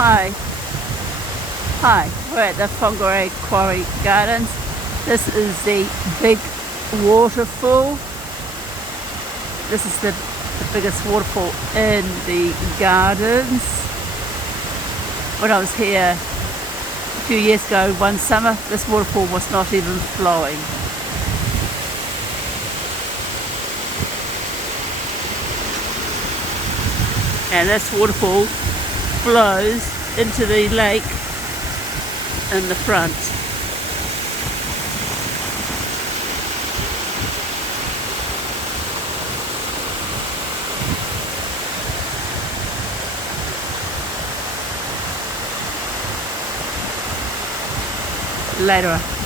Hi, hi, we're at the Whangarei Quarry Gardens. This is the big waterfall. This is the biggest waterfall in the gardens. When I was here a few years ago, one summer, this waterfall was not even flowing. And this waterfall flows into the lake in the front. Later.